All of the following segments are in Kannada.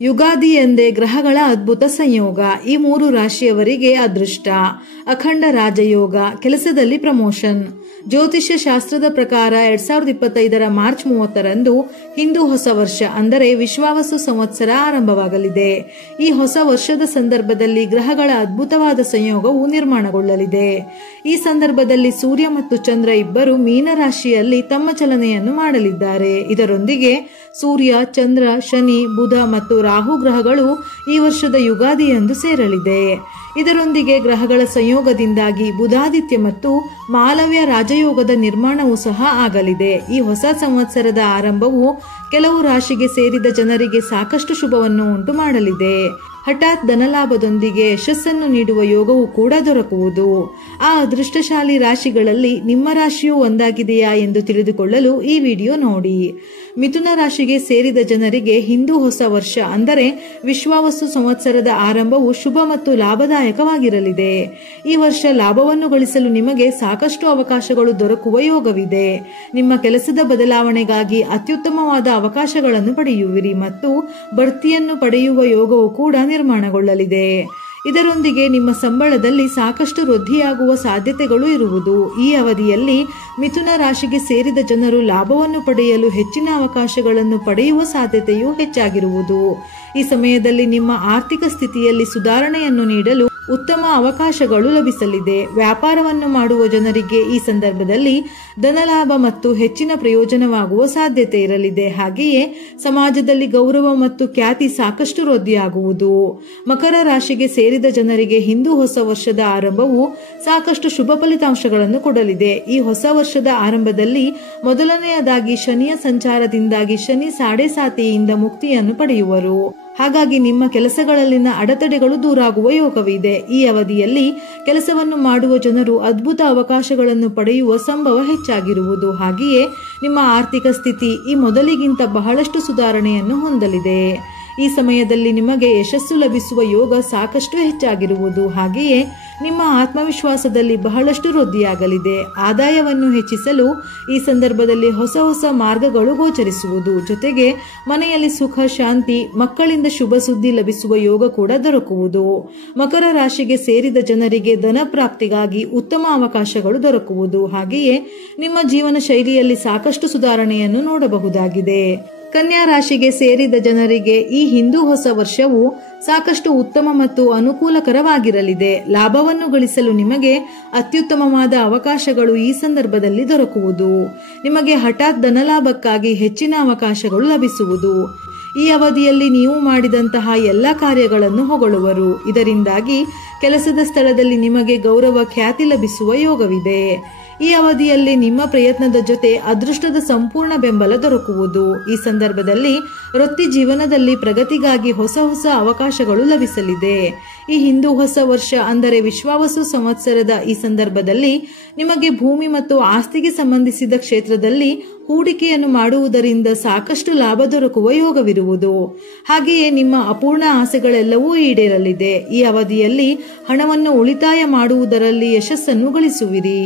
ಯುಗಾದಿ ಎಂದೇ ಗ್ರಹಗಳ ಅದ್ಭುತ ಸಂಯೋಗ. ಈ 3 ರಾಶಿಯವರಿಗೆ ಅದೃಷ್ಟ, ಅಖಂಡ ರಾಜಯೋಗ, ಕೆಲಸದಲ್ಲಿ ಪ್ರಮೋಷನ್. ಜ್ಯೋತಿಷ್ಯ ಶಾಸ್ತ್ರದ ಪ್ರಕಾರ 2025ರ ಮಾರ್ಚ್ 30ರಂದು ಹಿಂದೂ ಹೊಸ ವರ್ಷ ಅಂದರೆ ವಿಶ್ವಾವಸು ಸಂವತ್ಸರ ಆರಂಭವಾಗಲಿದೆ. ಈ ಹೊಸ ವರ್ಷದ ಸಂದರ್ಭದಲ್ಲಿ ಗ್ರಹಗಳ ಅದ್ಭುತವಾದ ಸಂಯೋಗವು ನಿರ್ಮಾಣಗೊಳ್ಳಲಿದೆ. ಈ ಸಂದರ್ಭದಲ್ಲಿ ಸೂರ್ಯ ಮತ್ತು ಚಂದ್ರ ಇಬ್ಬರು ಮೀನ ರಾಶಿಯಲ್ಲಿ ತಮ್ಮ ಚಲನೆಯನ್ನು ಮಾಡಲಿದ್ದಾರೆ. ಇದರೊಂದಿಗೆ ಸೂರ್ಯ, ಚಂದ್ರ, ಶನಿ, ಬುಧ ಮತ್ತು ರಾಹು ಗ್ರಹಗಳು ಈ ವರ್ಷದ ಯುಗಾದಿಯಂದು ಸೇರಲಿದೆ. ಇದರೊಂದಿಗೆ ಗ್ರಹಗಳ ಸಂಯೋಗದಿಂದಾಗಿ ಬುಧಾದಿತ್ಯ ಮತ್ತು ಮಾಲವ್ಯ ರಾಜಯೋಗದ ನಿರ್ಮಾಣವೂ ಸಹ ಆಗಲಿದೆ. ಈ ಹೊಸ ಸಂವತ್ಸರದ ಆರಂಭವು ಕೆಲವು ರಾಶಿಗೆ ಸೇರಿದ ಜನರಿಗೆ ಸಾಕಷ್ಟು ಶುಭವನ್ನು ಉಂಟು ಮಾಡಲಿದೆ. ಹಠಾತ್ ಧನಲಾಭದೊಂದಿಗೆ ಯಶಸ್ಸನ್ನು ನೀಡುವ ಯೋಗವೂ ಕೂಡ ದೊರಕುವುದು. ಆ ಅದೃಷ್ಟಶಾಲಿ ರಾಶಿಗಳಲ್ಲಿ ನಿಮ್ಮ ರಾಶಿಯೂ ಒಂದಾಗಿದೆಯಾ ಎಂದು ತಿಳಿದುಕೊಳ್ಳಲು ಈ ವಿಡಿಯೋ ನೋಡಿ. ಮಿಥುನ ರಾಶಿಗೆ ಸೇರಿದ ಜನರಿಗೆ ಹಿಂದೂ ಹೊಸ ವರ್ಷ ಅಂದರೆ ವಿಶ್ವಾವಸು ಸಂವತ್ಸರದ ಆರಂಭವು ಶುಭ ಮತ್ತು ಲಾಭದಾಯಕವಾಗಿರಲಿದೆ. ಈ ವರ್ಷ ಲಾಭವನ್ನು ಗಳಿಸಲು ನಿಮಗೆ ಸಾಕಷ್ಟು ಅವಕಾಶಗಳು ದೊರಕುವ ಯೋಗವಿದೆ. ನಿಮ್ಮ ಕೆಲಸದ ಬದಲಾವಣೆಗಾಗಿ ಅತ್ಯುತ್ತಮವಾದ ಅವಕಾಶಗಳನ್ನು ಪಡೆಯುವಿರಿ ಮತ್ತು ಬಡ್ತಿಯನ್ನು ಪಡೆಯುವ ಯೋಗವು ಕೂಡ ನಿರ್ಮಾಣಗೊಳ್ಳಲಿದೆ. ಇದರೊಂದಿಗೆ ನಿಮ್ಮ ಸಂಬಳದಲ್ಲಿ ಸಾಕಷ್ಟು ವೃದ್ಧಿಯಾಗುವ ಸಾಧ್ಯತೆಗಳು ಇರುವುದು. ಈ ಅವಧಿಯಲ್ಲಿ ಮಿಥುನ ರಾಶಿಗೆ ಸೇರಿದ ಜನರು ಲಾಭವನ್ನು ಪಡೆಯಲು ಹೆಚ್ಚಿನ ಅವಕಾಶಗಳನ್ನು ಪಡೆಯುವ ಸಾಧ್ಯತೆಯೂ ಹೆಚ್ಚಾಗಿರುವುದು. ಈ ಸಮಯದಲ್ಲಿ ನಿಮ್ಮ ಆರ್ಥಿಕ ಸ್ಥಿತಿಯಲ್ಲಿ ಸುಧಾರಣೆಯನ್ನು ನೀಡಲು ಉತ್ತಮ ಅವಕಾಶಗಳು ಲಭಿಸಲಿದೆ. ವ್ಯಾಪಾರವನ್ನು ಮಾಡುವ ಜನರಿಗೆ ಈ ಸಂದರ್ಭದಲ್ಲಿ ಧನಲಾಭ ಮತ್ತು ಹೆಚ್ಚಿನ ಪ್ರಯೋಜನವಾಗುವ ಸಾಧ್ಯತೆ ಇರಲಿದೆ. ಹಾಗೆಯೇ ಸಮಾಜದಲ್ಲಿ ಗೌರವ ಮತ್ತು ಖ್ಯಾತಿ ಸಾಕಷ್ಟು ವೃದ್ಧಿಯಾಗುವುದು. ಮಕರ ರಾಶಿಗೆ ಸೇರಿದ ಜನರಿಗೆ ಹಿಂದೂ ಹೊಸ ವರ್ಷದ ಆರಂಭವು ಸಾಕಷ್ಟು ಶುಭ ಫಲಿತಾಂಶಗಳನ್ನು ಕೊಡಲಿದೆ. ಈ ಹೊಸ ವರ್ಷದ ಆರಂಭದಲ್ಲಿ ಮೊದಲನೆಯದಾಗಿ ಶನಿಯ ಸಂಚಾರದಿಂದಾಗಿ ಶನಿ ಸಾಡೆಸಾತಿಯಿಂದ ಮುಕ್ತಿಯನ್ನು ಪಡೆಯುವರು. ಹಾಗಾಗಿ ನಿಮ್ಮ ಕೆಲಸಗಳಲ್ಲಿನ ಅಡೆತಡೆಗಳು ದೂರಾಗುವ ಯೋಗವಿದೆ. ಈ ಅವಧಿಯಲ್ಲಿ ಕೆಲಸವನ್ನು ಮಾಡುವ ಜನರು ಅದ್ಭುತ ಅವಕಾಶಗಳನ್ನು ಪಡೆಯುವ ಸಂಭವ ಹೆಚ್ಚಾಗಿರುವುದು. ಹಾಗೆಯೇ ನಿಮ್ಮ ಆರ್ಥಿಕ ಸ್ಥಿತಿ ಈ ಮೊದಲಿಗಿಂತ ಬಹಳಷ್ಟು ಸುಧಾರಣೆಯನ್ನು ಹೊಂದಲಿದೆ. ಈ ಸಮಯದಲ್ಲಿ ನಿಮಗೆ ಯಶಸ್ಸು ಲಭಿಸುವ ಯೋಗ ಸಾಕಷ್ಟು ಹೆಚ್ಚಾಗಿರುವುದು. ಹಾಗೆಯೇ ನಿಮ್ಮ ಆತ್ಮವಿಶ್ವಾಸದಲ್ಲಿ ಬಹಳಷ್ಟು ವೃದ್ಧಿಯಾಗಲಿದೆ. ಆದಾಯವನ್ನು ಹೆಚ್ಚಿಸಲು ಈ ಸಂದರ್ಭದಲ್ಲಿ ಹೊಸ ಮಾರ್ಗಗಳು ಗೋಚರಿಸುವುದು. ಜೊತೆಗೆ ಮನೆಯಲ್ಲಿ ಸುಖ, ಶಾಂತಿ, ಮಕ್ಕಳಿಂದ ಶುಭ ಸುದ್ದಿ ಲಭಿಸುವ ಯೋಗ ಕೂಡ ದೊರಕುವುದು. ಮಕರ ರಾಶಿಗೆ ಸೇರಿದ ಜನರಿಗೆ ಧನ ಪ್ರಾಪ್ತಿಗಾಗಿ ಉತ್ತಮ ಅವಕಾಶಗಳು ದೊರಕುವುದು. ಹಾಗೆಯೇ ನಿಮ್ಮ ಜೀವನ ಶೈಲಿಯಲ್ಲಿ ಸಾಕಷ್ಟು ಸುಧಾರಣೆಯನ್ನು ನೋಡಬಹುದಾಗಿದೆ. ಕನ್ಯಾ ರಾಶಿಗೆ ಸೇರಿದ ಜನರಿಗೆ ಈ ಹಿಂದೂ ಹೊಸ ವರ್ಷವು ಸಾಕಷ್ಟು ಉತ್ತಮ ಮತ್ತು ಅನುಕೂಲಕರವಾಗಿರಲಿದೆ. ಲಾಭವನ್ನು ಗಳಿಸಲು ನಿಮಗೆ ಅತ್ಯುತ್ತಮವಾದ ಅವಕಾಶಗಳು ಈ ಸಂದರ್ಭದಲ್ಲಿ ದೊರಕುವುದು. ನಿಮಗೆ ಹಠಾತ್ ಧನಲಾಭಕ್ಕಾಗಿ ಹೆಚ್ಚಿನ ಅವಕಾಶಗಳು ಲಭಿಸುವುದು. ಈ ಅವಧಿಯಲ್ಲಿ ನೀವು ಮಾಡಿದಂತಹ ಎಲ್ಲ ಕಾರ್ಯಗಳನ್ನು ಹೊಗಳುವರು. ಇದರಿಂದಾಗಿ ಕೆಲಸದ ಸ್ಥಳದಲ್ಲಿ ನಿಮಗೆ ಗೌರವ, ಖ್ಯಾತಿ ಲಭಿಸುವ ಯೋಗವಿದೆ. ಈ ಅವಧಿಯಲ್ಲಿ ನಿಮ್ಮ ಪ್ರಯತ್ನದ ಜೊತೆ ಅದೃಷ್ಟದ ಸಂಪೂರ್ಣ ಬೆಂಬಲ ದೊರಕುವುದು. ಈ ಸಂದರ್ಭದಲ್ಲಿ ವೃತ್ತಿ ಜೀವನದಲ್ಲಿ ಪ್ರಗತಿಗಾಗಿ ಹೊಸ ಅವಕಾಶಗಳು ಲಭಿಸಲಿದೆ. ಈ ಹಿಂದೂ ಹೊಸ ವರ್ಷ ಅಂದರೆ ವಿಶ್ವಾವಸು ಸಂವತ್ಸರದ ಈ ಸಂದರ್ಭದಲ್ಲಿ ನಿಮಗೆ ಭೂಮಿ ಮತ್ತು ಆಸ್ತಿಗೆ ಸಂಬಂಧಿಸಿದ ಕ್ಷೇತ್ರದಲ್ಲಿ ಹೂಡಿಕೆಯನ್ನು ಮಾಡುವುದರಿಂದ ಸಾಕಷ್ಟು ಲಾಭ ದೊರಕುವ ಯೋಗವಿರುವುದು. ಹಾಗೆಯೇ ನಿಮ್ಮ ಅಪೂರ್ಣ ಆಸೆಗಳೆಲ್ಲವೂ ಈಡೇರಲಿದೆ. ಈ ಅವಧಿಯಲ್ಲಿ ಹಣವನ್ನು ಉಳಿತಾಯ ಮಾಡುವುದರಲ್ಲಿ ಯಶಸ್ಸನ್ನು ಗಳಿಸುವಿರಿ.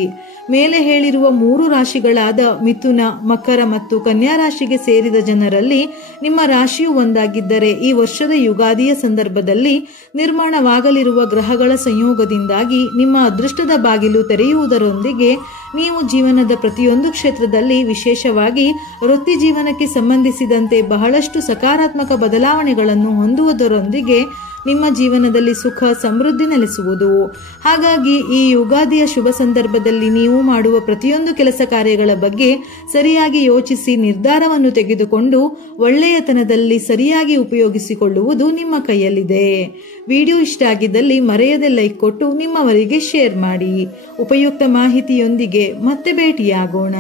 ಮೇಲೆ ಹೇಳಿರುವ 3 ರಾಶಿಗಳಾದ ಮಿಥುನ, ಮಕರ ಮತ್ತು ಕನ್ಯಾ ರಾಶಿಗೆ ಸೇರಿದ ಜನರಲ್ಲಿ ನಿಮ್ಮ ರಾಶಿಯು ಒಂದಾಗಿದ್ದರೆ ಈ ವರ್ಷದ ಯುಗಾದಿಯ ಸಂದರ್ಭದಲ್ಲಿ ನಿರ್ಮಾಣವಾಗಲಿರುವ ಗ್ರಹಗಳ ಸಂಯೋಗದಿಂದಾಗಿ ನಿಮ್ಮ ಅದೃಷ್ಟದ ಬಾಗಿಲು ತೆರೆಯುವುದರೊಂದಿಗೆ ನೀವು ಜೀವನದ ಪ್ರತಿಯೊಂದು ಕ್ಷೇತ್ರದಲ್ಲಿ, ವಿಶೇಷವಾಗಿ ವೃತ್ತಿ ಜೀವನಕ್ಕೆ ಸಂಬಂಧಿಸಿದಂತೆ ಬಹಳಷ್ಟು ಸಕಾರಾತ್ಮಕ ಬದಲಾವಣೆಗಳನ್ನು ಹೊಂದುವುದರೊಂದಿಗೆ ನಿಮ್ಮ ಜೀವನದಲ್ಲಿ ಸುಖ, ಸಮೃದ್ಧಿ ನೆಲೆಸುವುದು. ಹಾಗಾಗಿ ಈ ಯುಗಾದಿಯ ಶುಭ ಸಂದರ್ಭದಲ್ಲಿ ನೀವು ಮಾಡುವ ಪ್ರತಿಯೊಂದು ಕೆಲಸ ಕಾರ್ಯಗಳ ಬಗ್ಗೆ ಸರಿಯಾಗಿ ಯೋಚಿಸಿ ನಿರ್ಧಾರವನ್ನು ತೆಗೆದುಕೊಂಡು ಒಳ್ಳೆಯತನದಲ್ಲಿ ಸರಿಯಾಗಿ ಉಪಯೋಗಿಸಿಕೊಳ್ಳುವುದು ನಿಮ್ಮ ಕೈಯಲ್ಲಿದೆ. ವಿಡಿಯೋ ಇಷ್ಟ ಆಗಿದ್ದಲ್ಲಿ ಮರೆಯದೆ ಲೈಕ್ ಕೊಟ್ಟು ನಿಮ್ಮವರಿಗೆ ಶೇರ್ ಮಾಡಿ. ಉಪಯುಕ್ತ ಮಾಹಿತಿಯೊಂದಿಗೆ ಮತ್ತೆ ಭೇಟಿಯಾಗೋಣ.